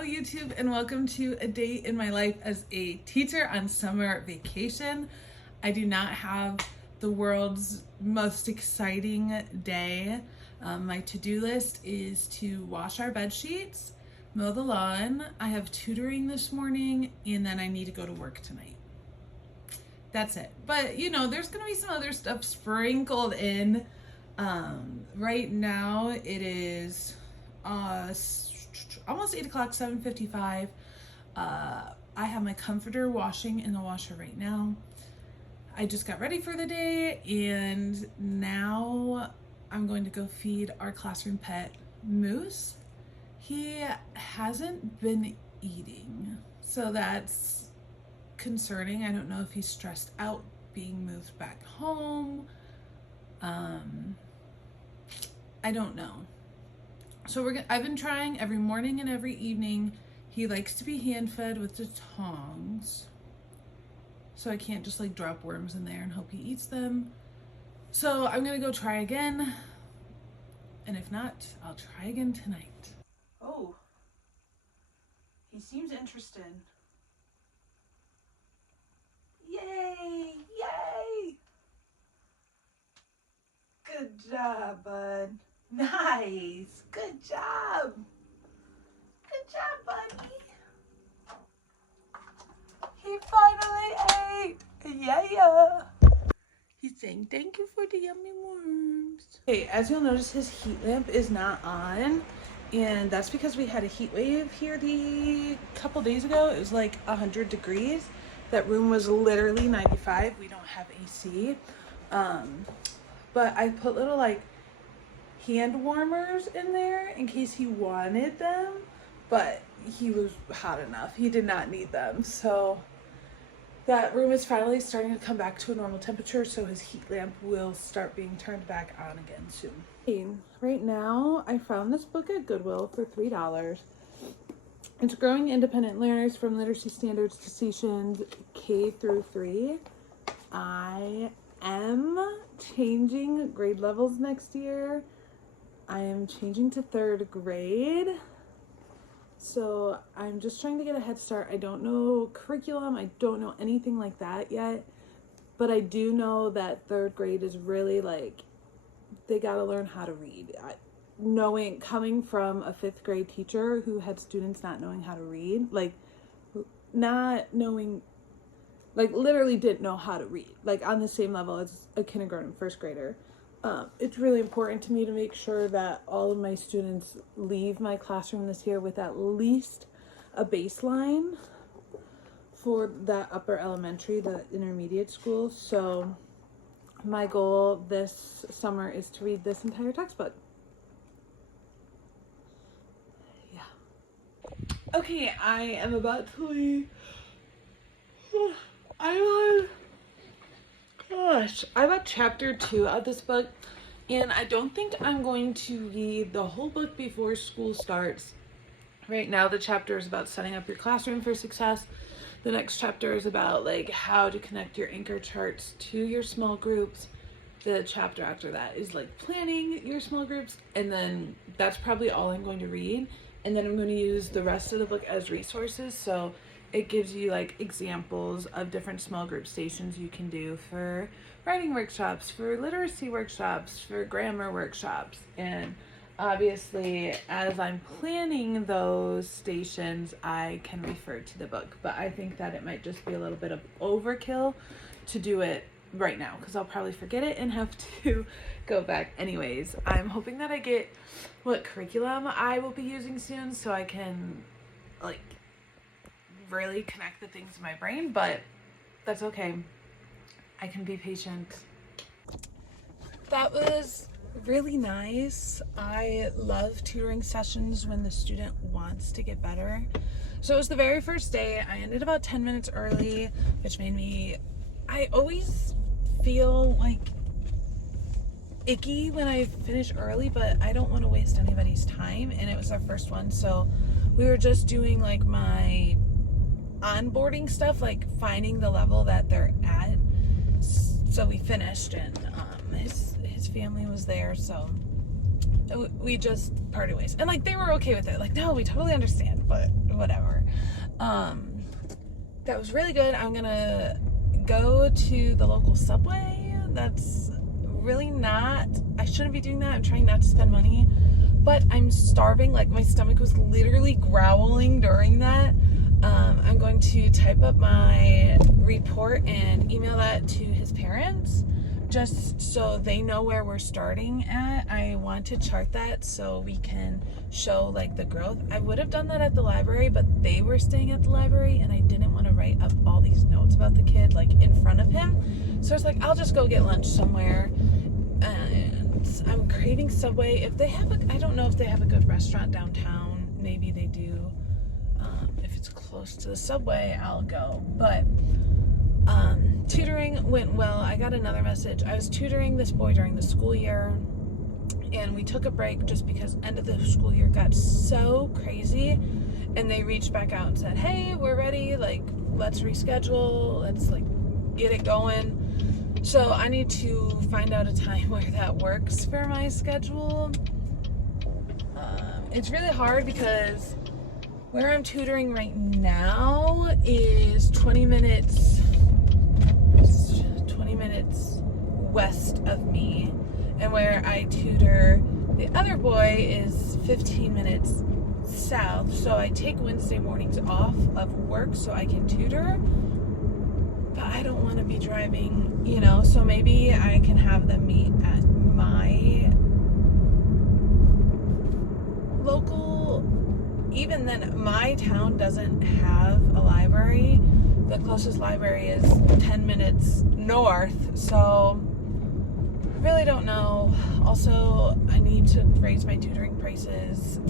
Hello YouTube and welcome to a day in my life as a teacher on summer vacation. I do not have the world's most exciting day. My to-do list is to wash our bed sheets, mow the lawn. I have tutoring this morning and then I need to go to work tonight. That's it. But you know, there's gonna be some other stuff sprinkled in. Right now it is almost 8 o'clock, 7:55. I have my comforter washing in the washer right now. I just got ready for the day and now I'm going to go feed our classroom pet Moose. He hasn't been eating, so that's concerning. I don't know if he's stressed out being moved back home. I don't know. So I've been trying every morning and every evening. He likes to be hand fed with the tongs, so I can't just like drop worms in there and hope he eats them. So I'm gonna go try again, and if not, I'll try again tonight. Oh, he seems interested. Yay, yay! Good job, bud. Nice. Good job. Good job, buddy. He finally ate. Yeah. He's saying thank you for the yummy worms. Okay, as you'll notice, his heat lamp is not on. And that's because we had a heat wave here the couple days ago. It was like 100 degrees. That room was literally 95. We don't have AC. But I put little like hand warmers in there in case he wanted them, but he was hot enough. He did not need them. So that room is finally starting to come back to a normal temperature, so his heat lamp will start being turned back on again soon. Right now, I found this book at Goodwill for $3. It's Growing Independent Learners from Literacy Standards to Stations K through 3. I am changing grade levels next year. I am changing to 3rd grade. So I'm just trying to get a head start. I don't know curriculum. I don't know anything like that yet. But I do know that 3rd grade is really like, they got to learn how to read. Coming from a 5th grade teacher who had students not knowing how to read, like not knowing, like literally didn't know how to read, like on the same level as a kindergarten 1st grader. It's really important to me to make sure that all of my students leave my classroom this year with at least a baseline for that upper elementary, the intermediate school. So my goal this summer is to read this entire textbook. Yeah. Okay, I am about to leave. I'm at chapter 2 of this book, and I don't think I'm going to read the whole book before school starts. Right now, the chapter is about setting up your classroom for success. The next chapter is about like how to connect your anchor charts to your small groups. The chapter after that is like planning your small groups, and then that's probably all I'm going to read. And then I'm going to use the rest of the book as resources. So it gives you like examples of different small group stations you can do for writing workshops, for literacy workshops, for grammar workshops. And obviously, as I'm planning those stations, I can refer to the book. But I think that it might just be a little bit of overkill to do it right now, because I'll probably forget it and have to go back anyways. I'm hoping that I get what curriculum I will be using soon so I can like really connect the things in my brain, but that's okay. I can be patient. That was really nice. I love tutoring sessions when the student wants to get better. So it was the very first day. I ended about 10 minutes early, which made me, I always feel like icky when I finish early, but I don't want to waste anybody's time, and it was our first one, so we were just doing like my onboarding stuff, like finding the level that they're at. So we finished, and his family was there, so we just parted ways. And like they were okay with it, like, no, we totally understand, but whatever. That was really good. I'm gonna go to the local Subway. That's really not, I shouldn't be doing that. I'm trying not to spend money, but I'm starving. Like, my stomach was literally growling during that. I'm going to type up my report and email that to his parents, just so they know where we're starting at. I want to chart that so we can show like the growth. I would have done that at the library, but they were staying at the library and I didn't want to write up all these notes about the kid like in front of him. So I was like, I'll just go get lunch somewhere. And I'm craving Subway. If they have I don't know if they have a good restaurant downtown. Maybe they do. If it's close to the Subway, I'll go. But tutoring went well. I got another message. I was tutoring this boy during the school year, and we took a break just because end of the school year got so crazy, and they reached back out and said, hey, we're ready, like, let's reschedule, let's like get it going. So I need to find out a time where that works for my schedule. It's really hard because where I'm tutoring right now is 20 minutes west of me, and where I tutor the other boy is 15 minutes south. So I take Wednesday mornings off of work so I can tutor, but I don't want to be driving, you know, so maybe I can have them meet at my local. Even then, my town doesn't have a library. The closest library is 10 minutes north, so I really don't know. Also, I need to raise my tutoring prices.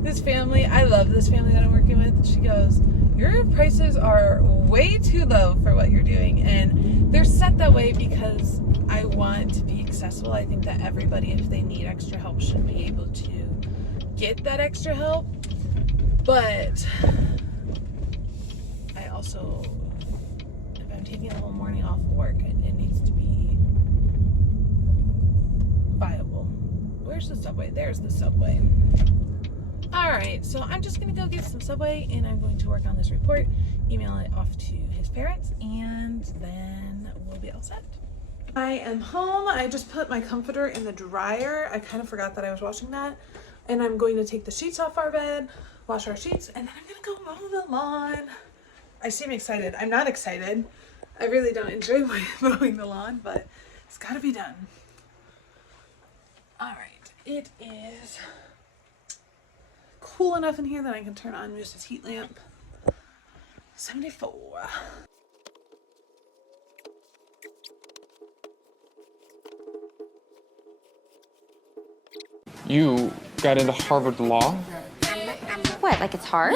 This family, I love this family that I'm working with. She goes, your prices are way too low for what you're doing, and they're set that way because I want to be accessible. I think that everybody, if they need extra help, should be able to get that extra help. But I also, if I'm taking a whole morning off of work, it needs to be viable. Where's the Subway? There's the Subway. Alright, so I'm just going to go get some Subway, and I'm going to work on this report, email it off to his parents, and then we'll be all set. I am home. I just put my comforter in the dryer. I kind of forgot that I was washing that. And I'm going to take the sheets off our bed, wash our sheets, and then I'm going to go mow the lawn. I seem excited. I'm not excited. I really don't enjoy mowing the lawn, but it's got to be done. All right. It is cool enough in here that I can turn on Moose's heat lamp. 74. You got into Harvard Law? What, like it's hard?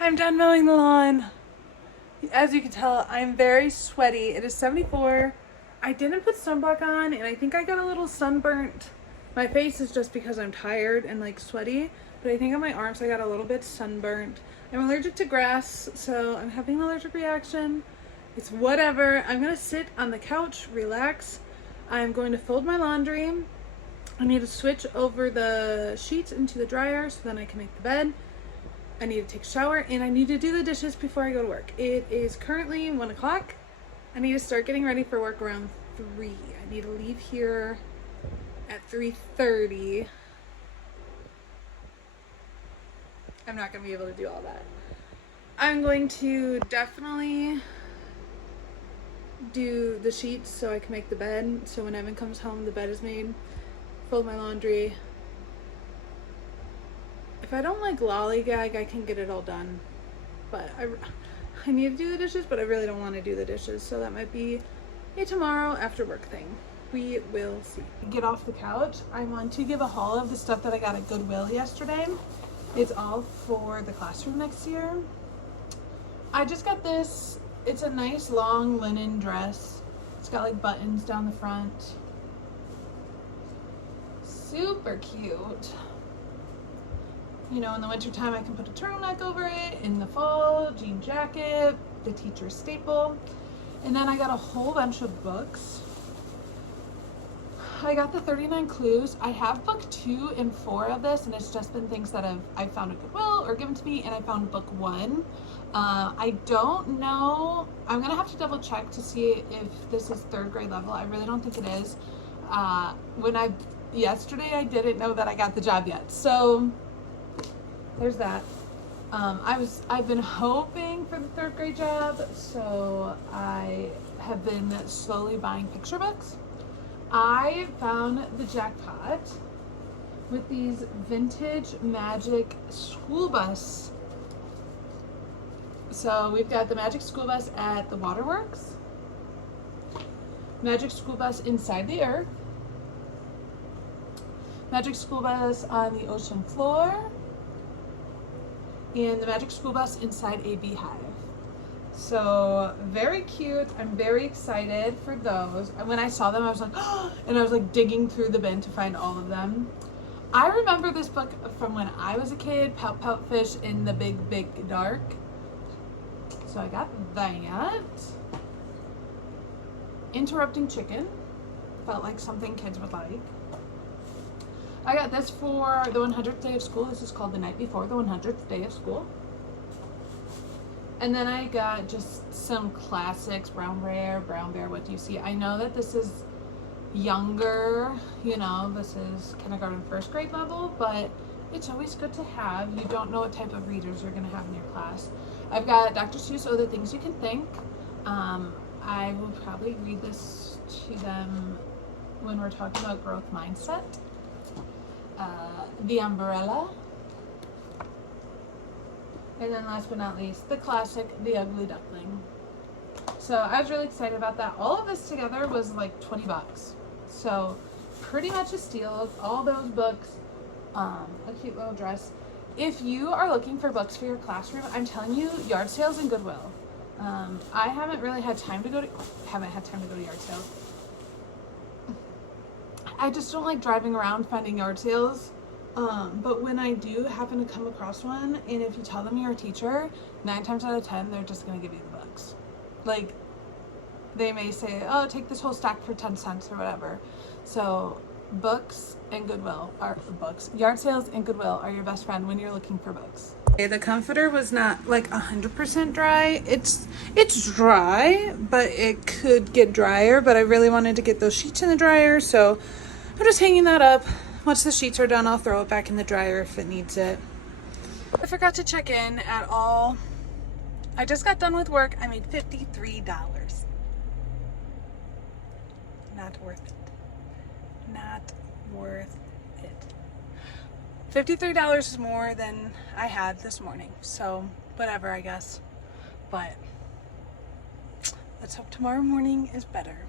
I'm done mowing the lawn. As you can tell, I'm very sweaty. It is 74. I didn't put sunblock on, and I think I got a little sunburnt. My face is just because I'm tired and like sweaty, but I think on my arms I got a little bit sunburnt. I'm allergic to grass, so I'm having an allergic reaction. It's whatever. I'm gonna sit on the couch, relax. I'm going to fold my laundry. I need to switch over the sheets into the dryer so then I can make the bed. I need to take a shower, and I need to do the dishes before I go to work. It is currently 1 o'clock. I need to start getting ready for work around 3. I need to leave here at 3:30. I'm not going to be able to do all that. I'm going to definitely do the sheets so I can make the bed, so when Evan comes home the bed is made. Fold my laundry. If I don't like lollygag, I can get it all done, but I need to do the dishes, but I really don't want to do the dishes, so that might be a tomorrow after work thing. We will see. Get off the couch. I want to give a haul of the stuff that I got at Goodwill yesterday. It's all for the classroom next year. I just got this. It's a nice long linen dress. It's got like buttons down the front. Super cute. You know, in the winter time I can put a turtleneck over it. In the fall, jean jacket, the teacher's staple. And then I got a whole bunch of books. I got the 39 clues. I have book 2 and 4 of this, and it's just been things that I found at Goodwill or given to me, and I found book 1. I don't know. I'm gonna have to double check to see if this is 3rd grade level. I really don't think it is. Yesterday I didn't know that I got the job yet, so there's that. I've been hoping for the 3rd grade job, so I have been slowly buying picture books. I found the jackpot with these vintage magic school bus. So we've got the magic school bus at the waterworks, magic school bus inside the earth, magic school bus on the ocean floor, and the magic school bus inside a beehive. So very cute. I'm very excited for those. When I saw them, I was like, oh, and I was like digging through the bin to find all of them. I remember this book from when I was a kid, Pout Pout Fish in the Big Big Dark. So I got that. Interrupting Chicken. Felt like something kids would like. I got this for the 100th day of school. This is called The Night Before the 100th Day of School. And then I got just some classics, Brown Bear, What Do You See? I know that this is younger, you know, this is kindergarten, 1st grade level, but it's always good to have. You don't know what type of readers you're going to have in your class. I've got Dr. Seuss, Oh, the Things You Can Think. I will probably read this to them when we're talking about growth mindset. The Umbrella. And then last but not least, the classic, The Ugly Duckling. So I was really excited about that. All of this together was like 20 bucks. So pretty much a steal. All those books, a cute little dress. If you are looking for books for your classroom, I'm telling you, yard sales and Goodwill. I haven't had time to go to yard sales. I just don't like driving around finding yard sales. But when I do happen to come across one, and if you tell them you're a teacher, 9 times out of 10, they're just going to give you the books. Like, they may say, oh, take this whole stack for 10 cents or whatever. So books and Goodwill yard sales and Goodwill are your best friend when you're looking for books. Okay, the comforter was not like 100% dry. It's dry, but it could get drier, but I really wanted to get those sheets in the dryer, so I'm just hanging that up. Once the sheets are done, I'll throw it back in the dryer if it needs it. I forgot to check in at all. I just got done with work. I made $53. Not worth it. Not worth it. $53 is more than I had this morning. So, whatever, I guess. But let's hope tomorrow morning is better.